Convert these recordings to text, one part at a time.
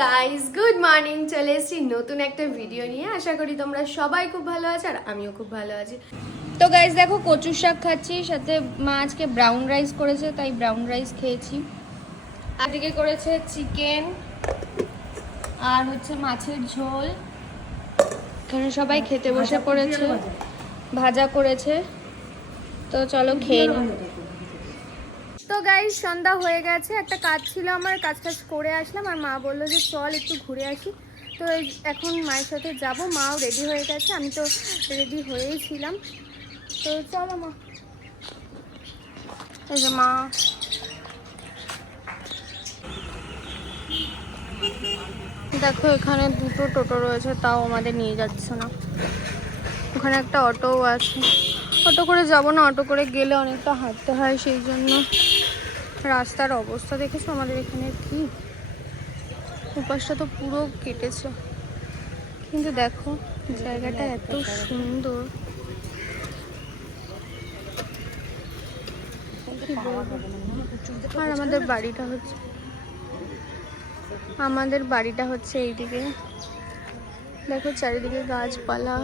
Guys, good morning. চলে এসেছি নতুন একটা ভিডিও নিয়ে। আশা করি তোমরা সবাই খুব ভালো আছো আর আমিও খুব ভালো আছি। তো গাইস দেখো, কচুর শাক খাচ্ছি, সাথে মা আজকে ব্রাউন রাইস করেছে, তাই ব্রাউন রাইস খেয়েছি। আজকে করেছে চিকেন আর হচ্ছে মাছের ঝোল। এখানে সবাই খেতে বসে পড়েছে, ভাজা করেছে। তো চলো খেয়ে নিই। তো গাইস সন্ধ্যা হয়ে গেছে, একটা কাজ ছিল আমার, কাজ করে আসলাম আর মা বললো যে চল একটু ঘুরে আসি। তো এখন মায়ের সাথে যাব, মাও রেডি হয়ে গেছে, আমি তো রেডি হয়েই ছিলাম। তো চলো মা। এই যে মা, দেখো এখানে দুটো টোটো রয়েছে, তাও আমাদের নিয়ে যাচ্ছে না। ওখানে একটা অটোও আছে, অটো করে যাব না, অটো করে গেলে অনেকটা হাঁটতে হয়, সেই জন্য। রাস্তার অবস্থা দেখেছো আমাদের এখানে, কি উপাসটা তো পুরো কেটেছে, কিন্তু দেখো জায়গাটা এত সুন্দর। আর আমাদের বাড়িটা হচ্ছে এইদিকে, দেখো চারিদিকে গাছপালা।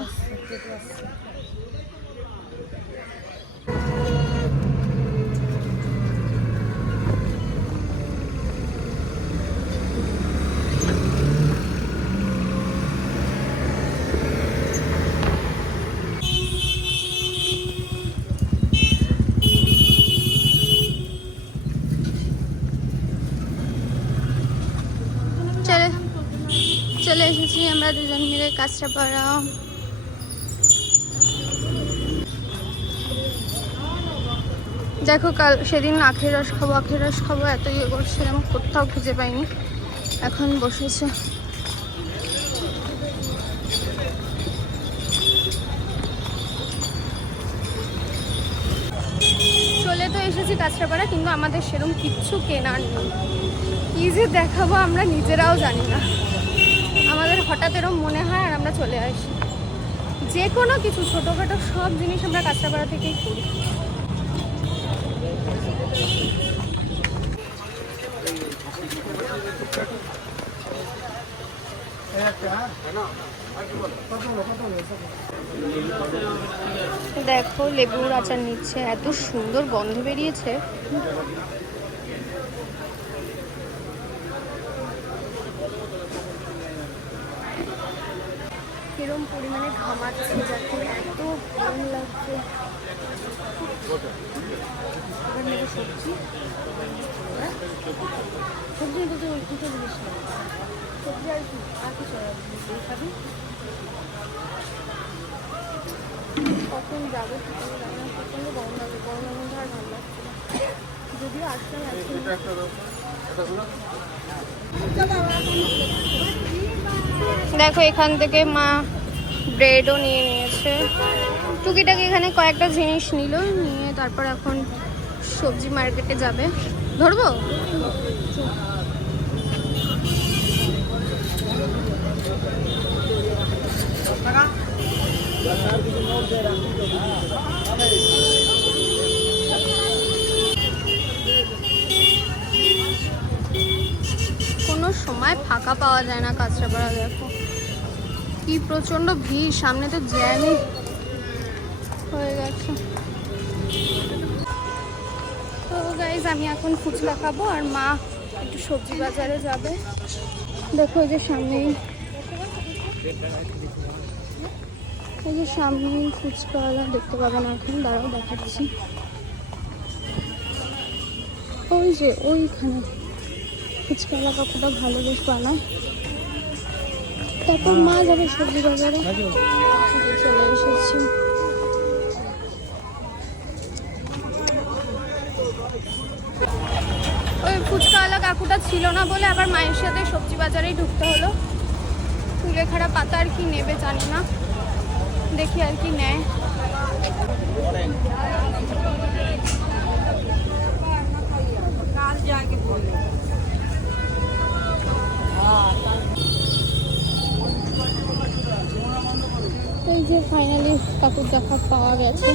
চলে এসেছি আমরা দুজন মিলে কাঁচরাপাড়া। দেখো সেদিন আখের রস খাবো এত ইয়ে করছিলাম, কোথাও খুঁজে পাইনি, এখন বসেছে। চলে তো এসেছি কাঁচরাপাড়া, কিন্তু আমাদের সেরকম কিচ্ছু কেনার নেই। কি যে দেখাবো আমরা নিজেরাও জানি না, আমাদের হঠাৎ এরকম মনে হয় আর আমরা চলে আসি। যে কোনো কিছু ছোটোখাটো সব জিনিস আমরা কাঁচরাপাড়া থেকেই করি। দেখো লেবুর আচার নিচ্ছে, এত সুন্দর গন্ধ বেরিয়েছে। কিরম পরিমাণে ঘামাচ্ছে, যাতে এত গরম লাগছে। সবজি সবজি দুটো জিনিস না, সবজি আর কি খাবি। কখন যাবো জানি না, প্রচন্ড গরম লাগবে, গরমের মধ্যে আর ভালো লাগছে না, যদিও আসলাম। দেখো এখান থেকে মা ব্রেডও নিয়ে নিয়েছে, টুকিটাকি এখানে কয়েকটা জিনিস নিল, নিয়ে তারপর এখন সবজি মার্কেটে যাবে। ধরবো কোনো সময় ফাঁকা পাওয়া যায় না কাঁচরাপাড়া। দেখো কি প্রচন্ড ভিড়, সামনে তো জ্যামই হয়ে গেছে। তো গাইজ আমি এখন ফুচকা খাবো আর মা একটু সবজি বাজারে যাবে। দেখো এই যে সামনেই ফুচকাওয়ালা দেখতে পাবে না এখন, দাঁড়াও দেখাচ্ছি। ওই যে ওইখানে ফুচকাওয়ালা কাকুটা ভালো বেশ বানায়। তারপর মা যাবে সবজি বাজারে, চলে এসেছি। ওই ফুচকাওয়ালা কাকুটা ছিল না বলে আবার মায়ের সাথে সবজি বাজারেই ঢুকতে হলো। কুলেখাড়া পাতা আর কি নেবে জানি না, দেখি আর কি নেয়। এই যে ফাইনালি কাকুর দেখা পাওয়া গেছে।